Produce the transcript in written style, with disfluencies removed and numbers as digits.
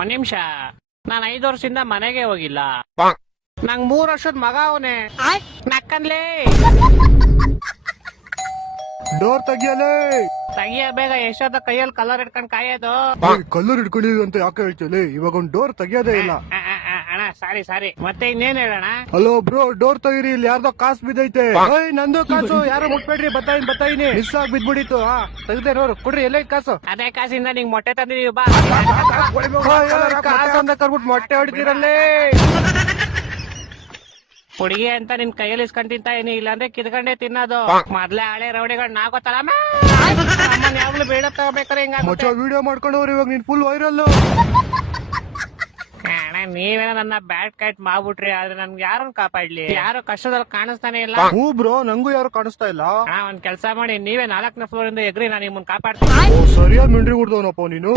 ಒಂದ್ ನಿಮಿಷ, ನಾನ್ 5 ವರ್ಷದಿಂದ ಮನೆಗೆ ಹೋಗಿಲ್ಲ. ನಂಗ್ 3 ವರ್ಷದ ಮಗ ಅವನೇ. ನಕ್ಕನ್ಲೇ ಡೋರ್ ತೆಗಿಯಲೇ. ತೆಗಿಯ ಬೇಗ. ಎಷ್ಟೊತ್ತ ಕೈಯಲ್ಲಿ ಕಲರ್ ಇಟ್ಕೊಂಡ್ ಕಾಯೋದು? ಕಲ್ಲರ್ ಇಟ್ಕೊಂಡಿದ್ವಿ ಅಂತ ಯಾಕೆ ಹೇಳ್ತೀಯಲೇ? ಇವಾಗ ಒಂದ್ ಡೋರ್ ತೆಗಿಯೋದೇ ಇಲ್ಲ. ಅಣ್ಣ ಸಾರಿ. ಮತ್ತೆ ಇನ್ನೇನ್ ಹೇಳೋಣ? ಹಲೋ ಬ್ರೋ, ಡೋರ್ ತೆಗೀರಿ, ಇಲ್ಲಿ ಯಾರ್ದೋ ಕಾಸು ಬಿದ್ದೈತೆ. ನಂದು ಕಾಸು ಯಾರು ಮುಟ್ಬೇಡ್ರಿ. ಬತ್ತಾಯಿನಿ ಮಿಸ್ ಆಗಿ ಬಿದ್ಬಿಡಿತು. ತೆಗ್ದೆ ನೋಡು, ಕೊಡ್ರಿ. ಎಲ್ಲ ಕಾಸು? ಅದೇ ಕಾಸಿಂದ ನಿಂಗ್ ಮೊಟ್ಟೆ ತಂದಿದೀವಿ ಬಾ. ಕಾಸು ಅಂತ ಕರ್ಬಿಟ್ಟು ಮೊಟ್ಟೆ ಹೊಡಿತೀರಲ್ಲೇ. ಹುಡುಗಿ ಅಂತ ನಿನ್ ಕೈಯಲ್ಲಿ ಇಸ್ಕೊಂಡ್ ತಿಂತ ಏನಿ, ಇಲ್ಲಾಂದ್ರೆ ಕಿತ್ಕೊಂಡೇ ತಿನ್ನೋದು. ಮೊದ್ಲೇ ಹಳೆ ರೌಡಿಗಳು ನಾ ಗೊತ್ತಲ್ಲ. ಯಾವಾಗ್ಲೂ ಬೇಡ ತಗೋಬೇಕಾರೆ ಮಚ್ಚ ವಿಡಿಯೋ ಮಾಡ್ಕೊಂಡವ್ರು, ಇವಾಗ ನೀನ್ ಫುಲ್ ವೈರಲ್. ಅಣ್ಣ ನೀವೇನ ನನ್ನ ಬ್ಯಾಡ್ ಕೈಟ್ ಮಾಡ್ಬಿಟ್ರಿ, ಆದ್ರೆ ನನ್ಗೆ ಯಾರನ್ನ ಕಾಪಾಡ್ಲಿ? ಯಾರು ಕಷ್ಟದಲ್ಲಿ ಕಾಣಿಸ್ತಾನೆ ಇಲ್ಲ. ಹೂ ಬ್ರೋ, ನಂಗೂ ಯಾರು ಕಾಣಿಸ್ತಾ ಇಲ್ಲ. ಒಂದ್ ಕೆಲ್ಸ ಮಾಡಿ, ನೀವೇ 4ನೇ ಫ್ಲೋರ್ ಇಂದ ಎಗ್ರಿ, ನಾನು ನಿಮ್ಮನ್ನ ಕಾಪಾಡ್ತೀನಿ. ಸರಿಯಾಗಿ ಮಿಂಡ್ರಿ ಹುಡ್ದವನಪ್ಪ ನೀನು.